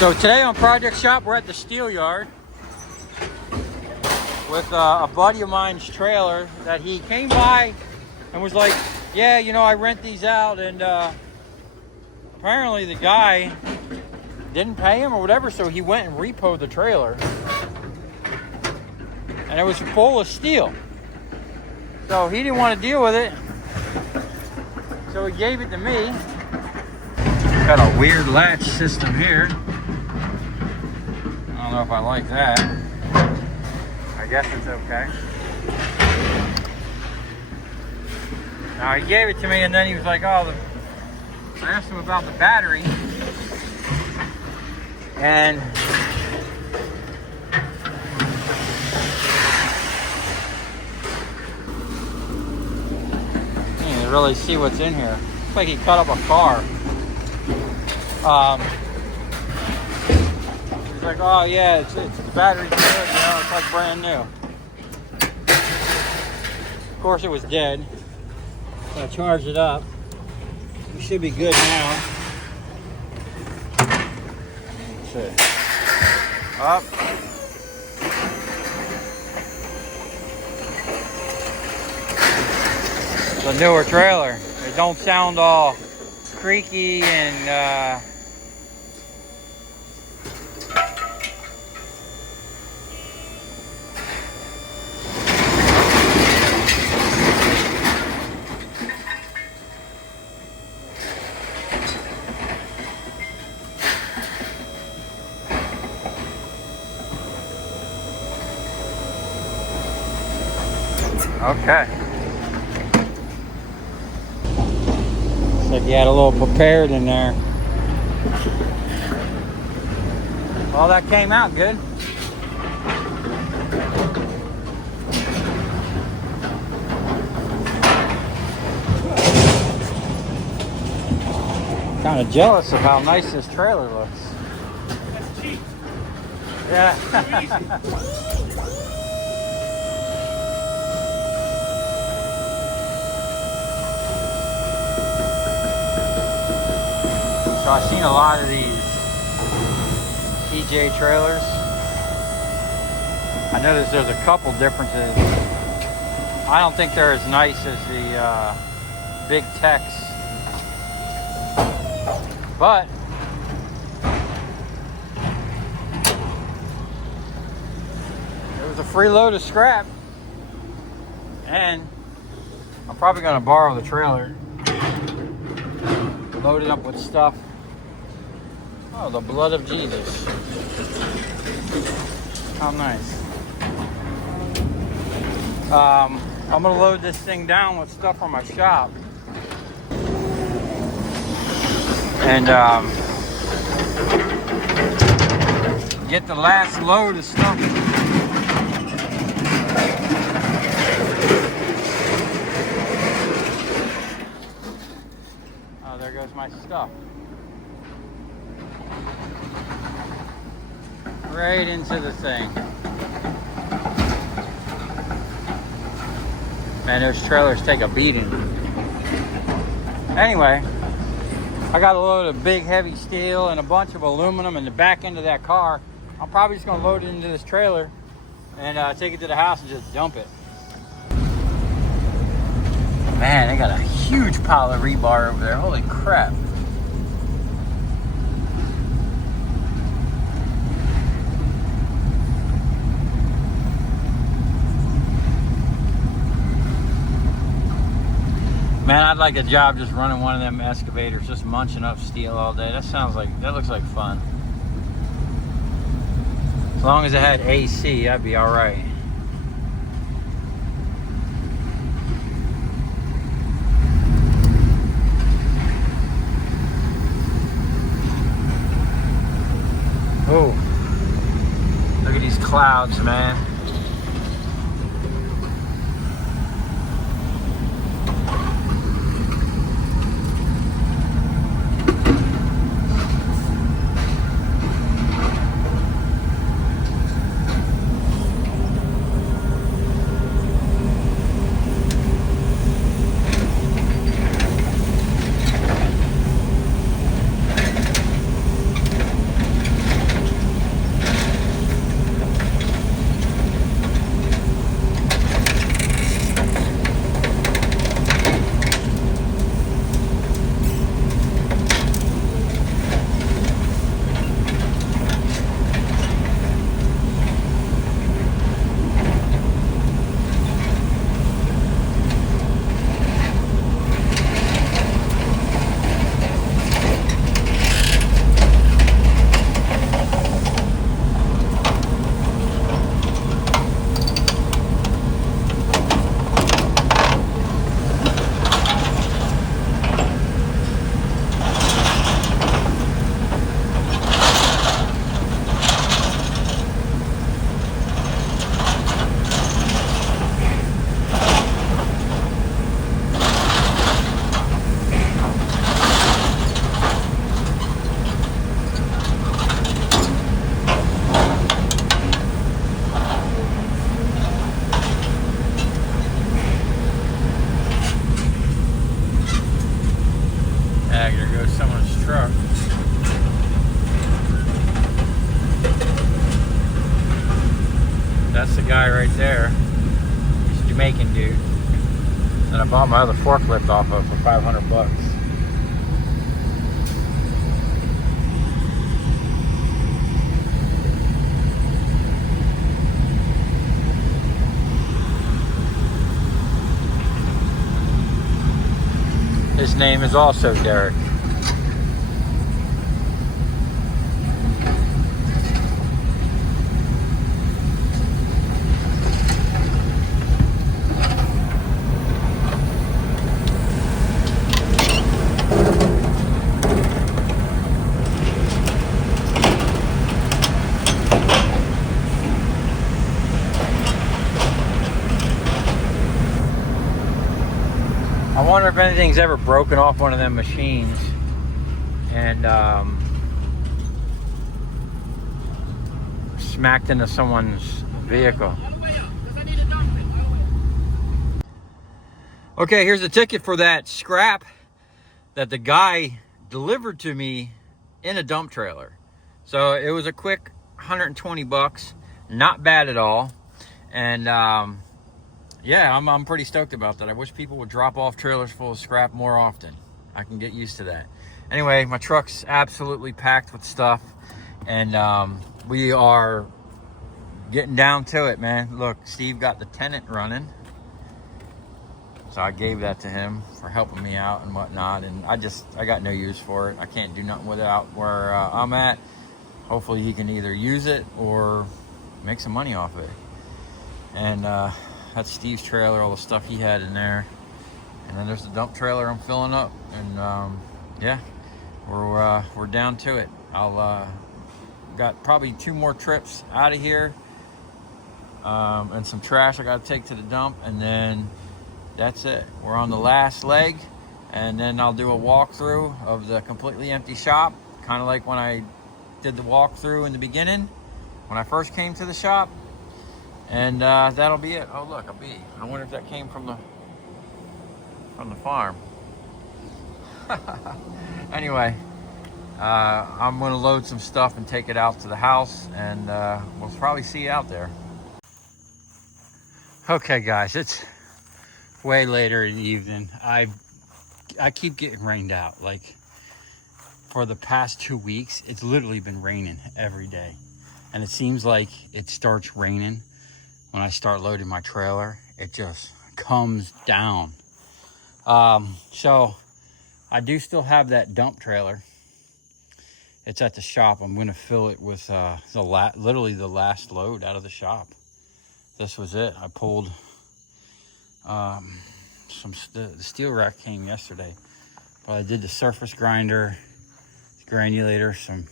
So today on Project Shop, we're at the steel yard with a buddy of mine's trailer that he came by and was like, yeah, you know, I rent these out, and apparently the guy didn't pay him or whatever, so he went and repoed the trailer. And it was full of steel. So he didn't want to deal with it, so he gave it to me. Got a weird latch system here. I don't know if I like that. I guess it's okay. Now he gave it to me, and then he was like, oh, I asked him about the battery. And you can't really see what's in here. Looks like he cut up a car. He's like, oh yeah, it's the battery's good, you know, it's like brand new. Of course it was dead. So I charged it up. We should be good now. Let's see. Up. It's a newer trailer. It don't sound all creaky and okay. Looks like he had a little prepared in there. Well, that came out good. Kind of jealous of how nice this trailer looks. That's cheap. Yeah. So I've seen a lot of these TJ trailers. I noticed there's a couple differences. I don't think they're as nice as the big techs, but it was a free load of scrap, and I'm probably going to borrow the trailer, load it up with stuff. Oh, the blood of Jesus. How nice. I'm going to load this thing down with stuff from my shop. And get the last load of stuff. Oh, there goes my stuff. Right into the thing. Man, those trailers take a beating. Anyway, I got a load of big heavy steel and a bunch of aluminum in the back end of that car. I'm probably just going to load it into this trailer and take it to the house and just dump it. Man, they got a huge pile of rebar over there. Holy crap. Man, I'd like a job just running one of them excavators, just munching up steel all day. That looks like fun. As long as it had AC, I'd be all right. Oh, look at these clouds, man. bag. There goes someone's truck. That's the guy right there. He's a Jamaican dude that I bought my other forklift off of for 500 bucks. His name is also Derek. I wonder if anything's ever broken off one of them machines and smacked into someone's vehicle. Okay, here's the ticket for that scrap that the guy delivered to me in a dump trailer. So it was a quick 120 bucks, not bad at all. And yeah, I'm pretty stoked about that. I wish people would drop off trailers full of scrap more often. I can get used to that. Anyway, my truck's absolutely packed with stuff, and we are getting down to it, man. Look, Steve got the tenant running, so I gave that to him for helping me out and whatnot, and I got no use for it. I can't do nothing with it out where I'm at. Hopefully he can either use it or make some money off it. And that's Steve's trailer, all the stuff he had in there. And then there's the dump trailer I'm filling up. And yeah, we're down to it. I'll got probably 2 more trips out of here. And some trash I got to take to the dump. And then that's it. We're on the last leg. And then I'll do a walkthrough of the completely empty shop. Kind of like when I did the walkthrough in the beginning, when I first came to the shop. And that'll be it. Oh, look, a bee. I wonder if that came from the farm. Anyway, I'm going to load some stuff and take it out to the house, and we'll probably see you out there. Okay, guys, it's way later in the evening. I keep getting rained out. Like, for the past 2 weeks, it's literally been raining every day. And it seems like it starts raining when I start loading my trailer. It just comes down. So I do still have that dump trailer. It's at the shop. I'm going to fill it with literally the last load out of the shop. This was it. I pulled the steel rack came yesterday, but I did the surface grinder, the granulator, some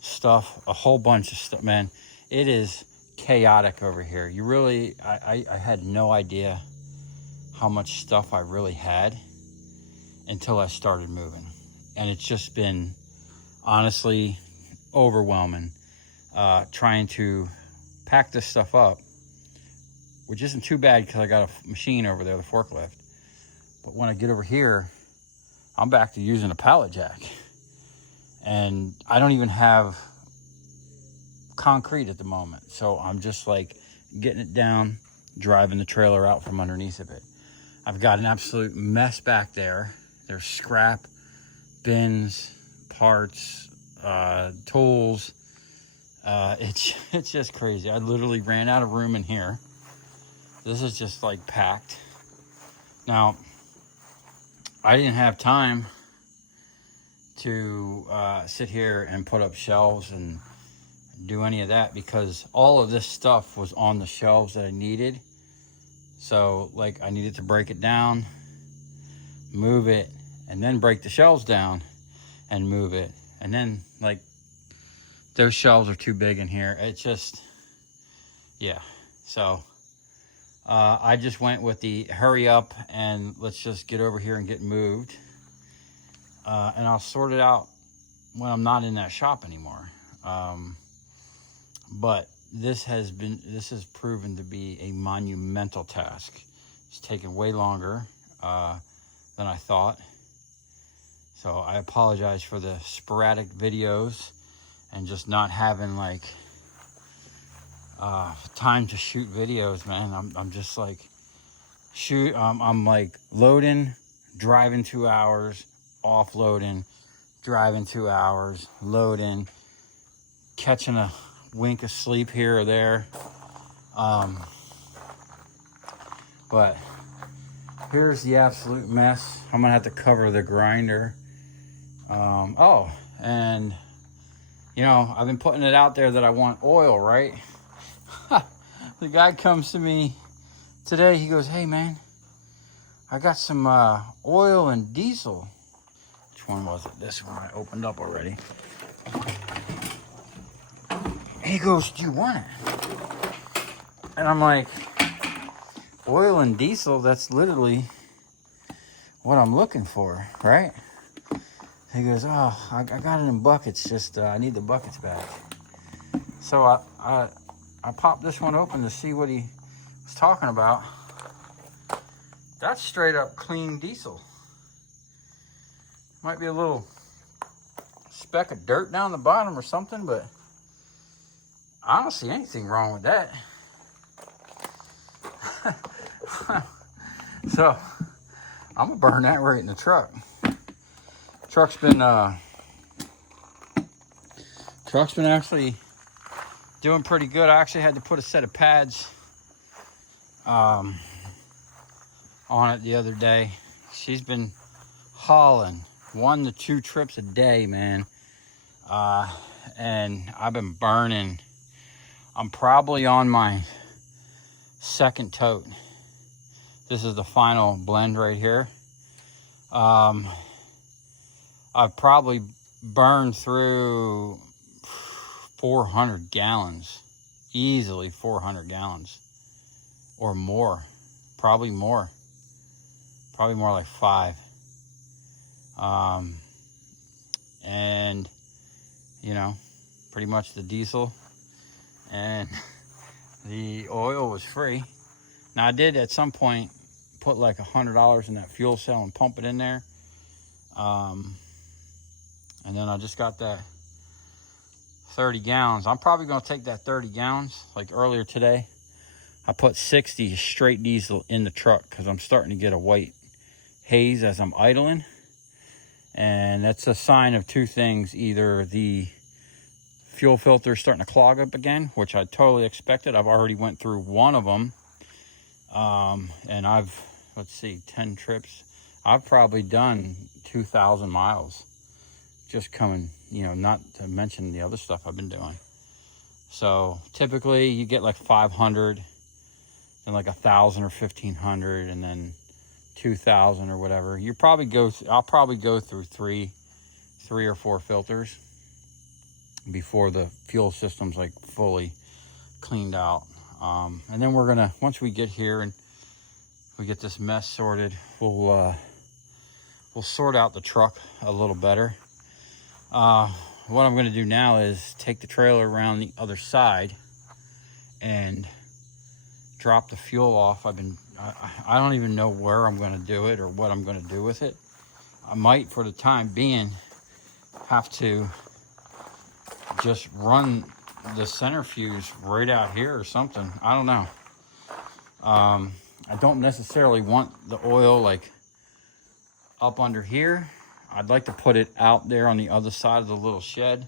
stuff, a whole bunch of stuff. Man, it is chaotic over here. I had no idea how much stuff I really had until I started moving, and it's just been honestly overwhelming trying to pack this stuff up, which isn't too bad because I got a machine over there, the forklift. But when I get over here, I'm back to using a pallet jack, and I don't even have concrete at the moment. So I'm just like getting it down, driving the trailer out from underneath of it. I've got an absolute mess back there. There's scrap, bins, parts, tools. It's just crazy. I literally ran out of room in here. This is just like packed. Now, I didn't have time to sit here and put up shelves and do any of that because all of this stuff was on the shelves that I needed. So like I needed to break it down, move it, and then break the shelves down and move it. And then like those shelves are too big in here. It's just, yeah. So I just went with the hurry up and let's just get over here and get moved. And I'll sort it out when I'm not in that shop anymore. But this has proven to be a monumental task. It's taken way longer than I thought. So I apologize for the sporadic videos and just not having like time to shoot videos, man. I'm just like I'm like loading, driving 2 hours, offloading, driving 2 hours, loading, catching a wink of sleep here or there. But here's the absolute mess. I'm gonna have to cover the grinder. Oh, and you know, I've been putting it out there that I want oil, right? The guy comes to me today, he goes, hey man, I got some oil and diesel. Which one was it? This one I opened up already. He goes, do you want it? And I'm like, oil and diesel, that's literally what I'm looking for, right? He goes, oh, I got it in buckets, just I need the buckets back. So I popped this one open to see what he was talking about. That's straight up clean diesel. Might be a little speck of dirt down the bottom or something, but I don't see anything wrong with that. So I'm gonna burn that right in the truck. Truck's been actually doing pretty good. I actually had to put a set of pads on it the other day. She's been hauling 1 to 2 trips a day, man. And I've been burning. I'm probably on my second tote. This is the final blend right here. I've probably burned through 400 gallons, easily 400 gallons or more, probably more like 5. And you know, pretty much the diesel and the oil was free. Now I did at some point put like $100 in that fuel cell and pump it in there. And then I just got that 30 gallons. I'm probably going to take that 30 gallons. Like earlier today, I put 60 straight diesel in the truck because I'm starting to get a white haze as I'm idling. And that's a sign of 2 things. Either the fuel filter is starting to clog up again, which I totally expected. I've already went through one of them. And I've, let's see, 10 trips. I've probably done 2,000 miles just coming, you know, not to mention the other stuff I've been doing. So typically you get like 500, then like 1,000 or 1,500, and then 2,000 or whatever. You probably I'll probably go through three or 4 filters before the fuel system's like fully cleaned out. And then we're gonna, once we get here and we get this mess sorted, we'll sort out the truck a little better. What I'm gonna do now is take the trailer around the other side and drop the fuel off. I don't even know where I'm gonna do it or what I'm gonna do with it. I might, for the time being, have to just run the centrifuge right out here or something. I don't know. I don't necessarily want the oil like up under here. I'd like to put it out there on the other side of the little shed.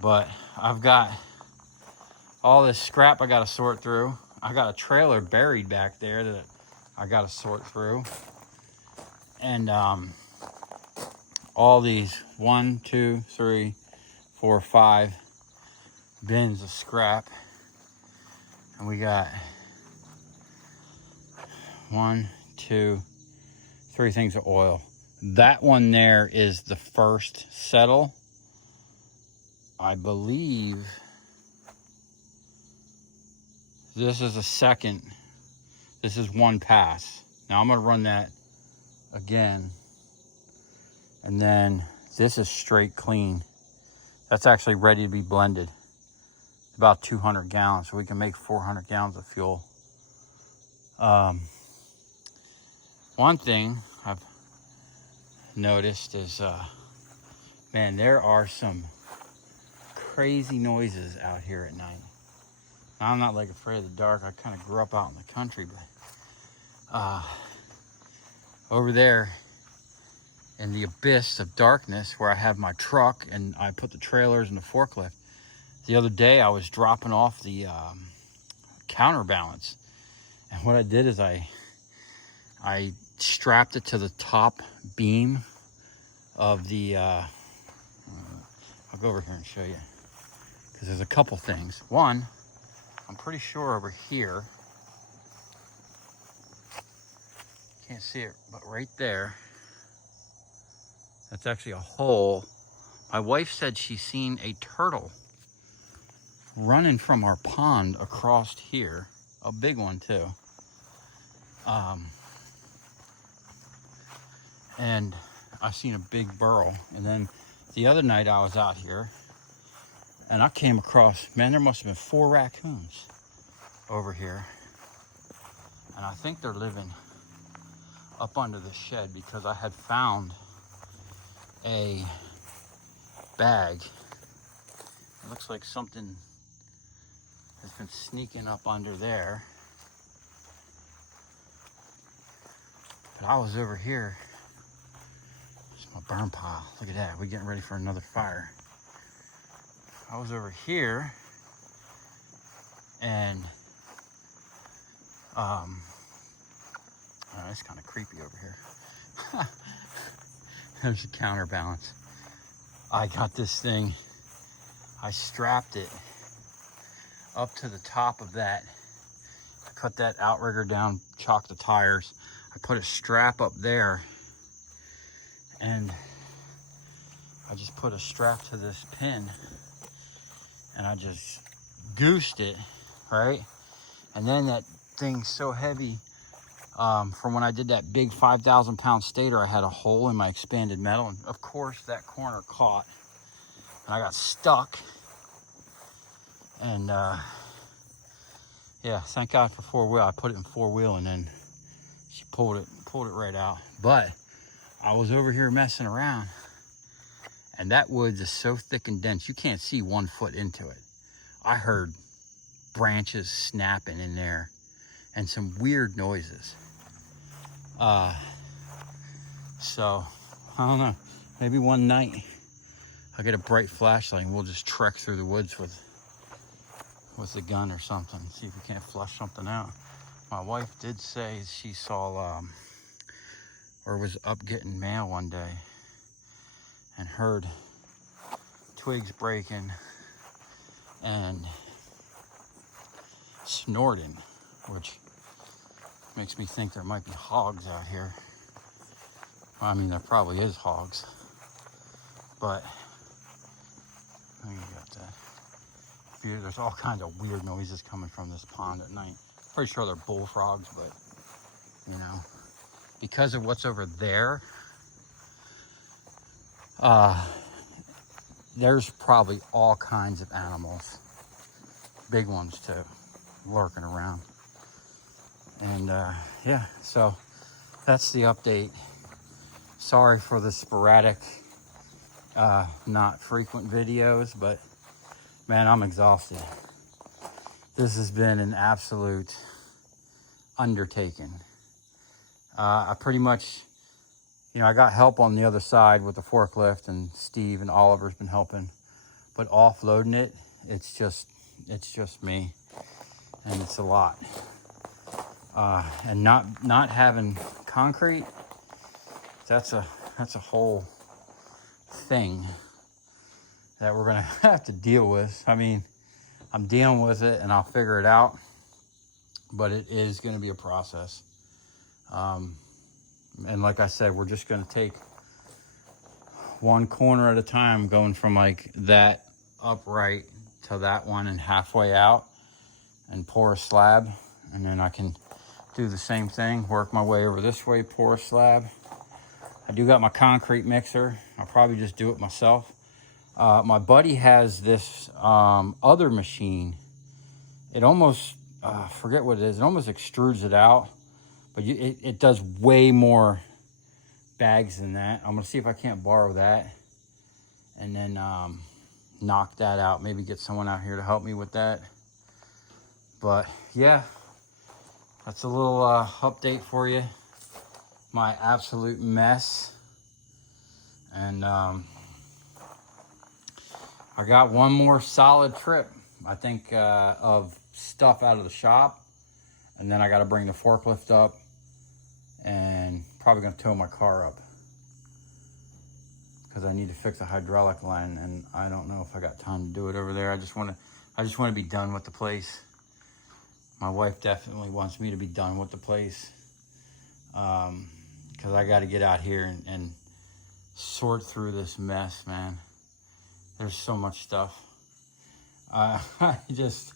But I've got all this scrap I got to sort through. I got a trailer buried back there that I got to sort through. And all these 1, 2, 3, 4, 5 bins of scrap. And we got 1, 2, 3 things of oil. That one there is the first settle. I believe this is a second. This is 1 pass. Now I'm gonna run that again. And then this is straight clean. That's actually ready to be blended. About 200 gallons, so we can make 400 gallons of fuel. One thing I've noticed is, man, there are some crazy noises out here at night. I'm not like afraid of the dark. I kind of grew up out in the country, but over there in the abyss of darkness where I have my truck and I put the trailers and the forklift, the other day I was dropping off the counterbalance, and what I did is I strapped it to the top beam of the I'll go over here and show you, because there's a couple things. One, I'm pretty sure over here, can't see it, but right there, that's actually a hole. My wife said she's seen a turtle running from our pond across here, a big one too. And I've seen a big burrow. And then the other night I was out here and I came across, man, there must have been 4 raccoons over here. And I think they're living up under the shed, because I had found a bag. It looks like something has been sneaking up under there. But I was over here. It's my burn pile. Look at that. We're getting ready for another fire. I was over here and oh, it's kind of creepy over here. There's a counterbalance. I got this thing, I strapped it up to the top of that. I cut that outrigger down, chalked the tires. I put a strap up there, and I just put a strap to this pin, and I just goosed it, right? And then that thing's so heavy, from when I did that big 5,000 pound stator, I had a hole in my expanded metal, and of course that corner caught, and I got stuck. And yeah, thank God for 4-wheel. I put it in 4-wheel, and then she pulled it right out. But I was over here messing around, and that woods is so thick and dense you can't see 1 foot into it. I heard branches snapping in there and some weird noises. So I don't know, maybe one night I'll get a bright flashlight and we'll just trek through the woods with the gun or something, see if we can't flush something out. My wife did say she saw or was up getting mail one day and heard twigs breaking and snorting, which makes me think there might be hogs out here. Well, I mean, there probably is hogs, but I think you got that. There's all kinds of weird noises coming from this pond at night. Pretty sure they're bullfrogs, but you know, because of what's over there, there's probably all kinds of animals, big ones too, lurking around. And yeah, so that's the update. Sorry for the sporadic, not frequent videos, but man, I'm exhausted. This has been an absolute undertaking. I pretty much, you know, I got help on the other side with the forklift, and Steve and Oliver's been helping, but offloading it, it's just me, and it's a lot. And not having concrete, that's a whole thing that we're gonna have to deal with. I mean, I'm dealing with it and I'll figure it out, but it is gonna be a process. And like I said, we're just gonna take one corner at a time, going from like that upright to that one and halfway out, and pour a slab, and then I can do the same thing, work my way over this way, pour a slab. I do got my concrete mixer. I'll probably just do it myself. My buddy has this other machine. It almost, forget what it is, it almost extrudes it out, but it does way more bags than that. I'm gonna see if I can't borrow that and then knock that out. Maybe get someone out here to help me with that. But yeah, that's a little update for you. My absolute mess. And I got one more solid trip, I think, of stuff out of the shop. And then I got to bring the forklift up and probably going to tow my car up because I need to fix a hydraulic line, and I don't know if I got time to do it over there. I just want to be done with the place. My wife definitely wants me to be done with the place because I got to get out here and sort through this mess, man. There's so much stuff. I just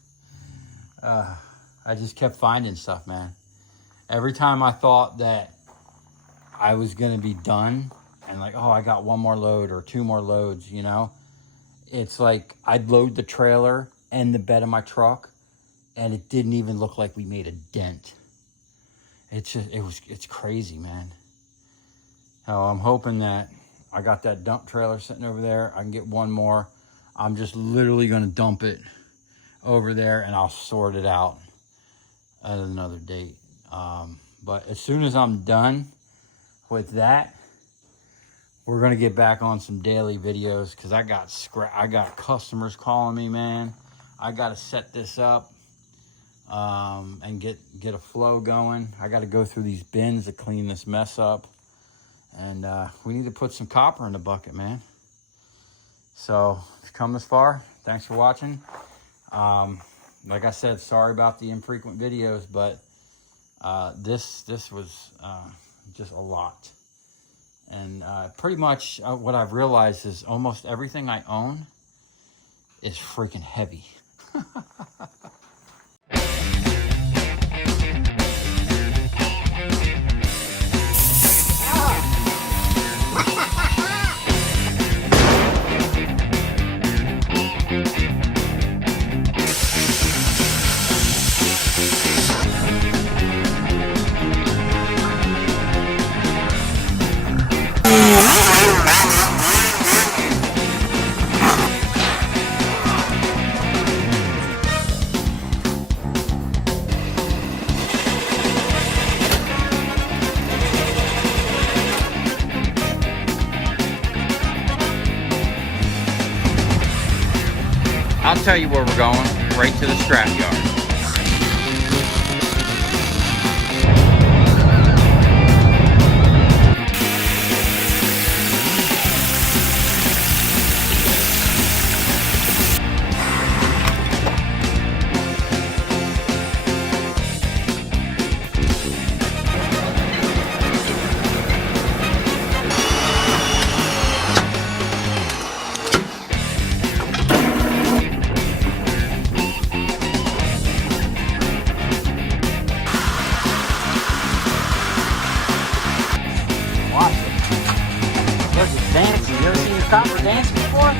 kept finding stuff, man. Every time I thought that I was gonna be done and like, oh, I got one more load or two more loads, you know, it's like I'd load the trailer and the bed of my truck and it didn't even look like we made a dent. It's crazy, man. Oh, I'm hoping that I got that dump trailer sitting over there. I can get one more. I'm just literally gonna dump it over there and I'll sort it out at another date. But as soon as I'm done with that, we're gonna get back on some daily videos because I got customers calling me, man. I gotta set this up and get a flow going. I gotta go through these bins to clean this mess up, and we need to put some copper in the bucket, man. So if you've come this far, thanks for watching. Like I said, sorry about the infrequent videos, but this was just a lot. And pretty much what I've realized is almost everything I own is freaking heavy. I'll tell you where we're going, right to the scrap yard. Dancing. You ever seen your copper dance before?